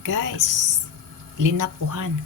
Guys, linapuhan.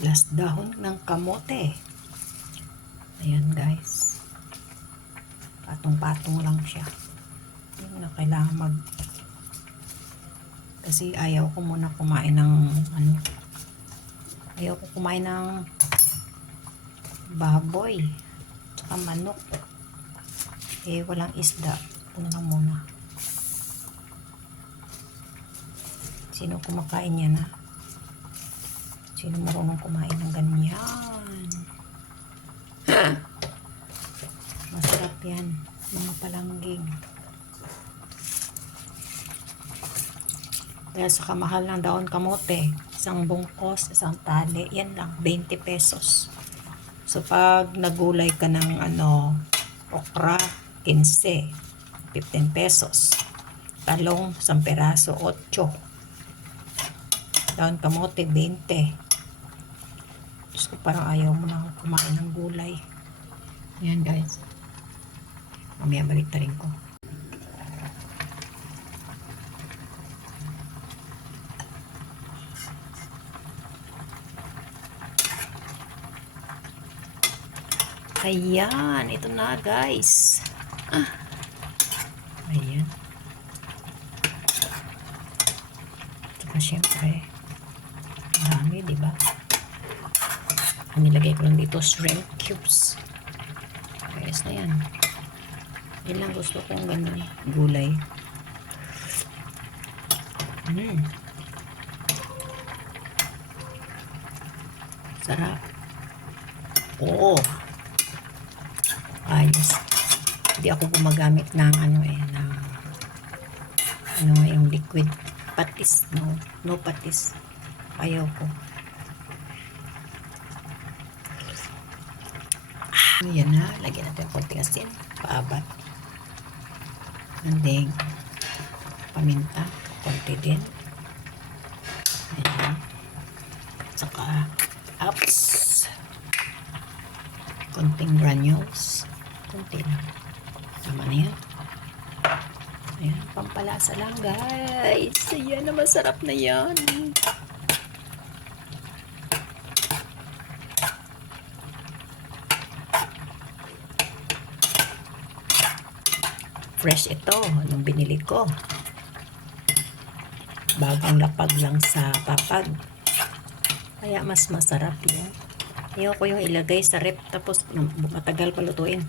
Last dahon ng kamote. Ayan guys. Patong-patong lang siya. Hindi na kailangan kasi ayaw ko muna kumain ng ayaw ko kumain ng baboy tsaka manok. Walang isda. Ito na lang muna. Sino kumakain yan ha? Sino marunong kumain ng ganyan? Masarap yan. Mga palangging. Kaya sa kamahal ng daon kamote, isang bungkos, isang tali, yan lang, 20 pesos. So, pag nagulay ka ng okra, 15, 15 pesos. Talong, 1 peraso, 8. Daon kamote, 20. Diyos ko, parang ayaw mo na kumain ng gulay. Ayan guys. Mamaya balik ta rin ko. Ayan, ito na guys. Ayan. Saka syempre, marami, diba? Ang nilagay ko lang dito, shrimp cubes. Ayos na yan. Yan lang gusto kong ganun, gulay. Sarap. Oo. Ayos. Hindi ako gumagamit ng yung liquid patis. No patis. Ayaw ko. Ayan na. Lagyan natin konting asin. Paabat. Andeng. Paminta. Konti din. Ayan. Saka apps. Konting granules. Konti lang. Tama na yan. Ayan. Pampalasa lang guys. Ayan na, masarap na yan. Fresh ito, nung binili ko. Bagong lapag lang sa papag. Kaya mas masarap yun. Ayaw ko yung ilagay sa rep tapos matagal pa lutuin.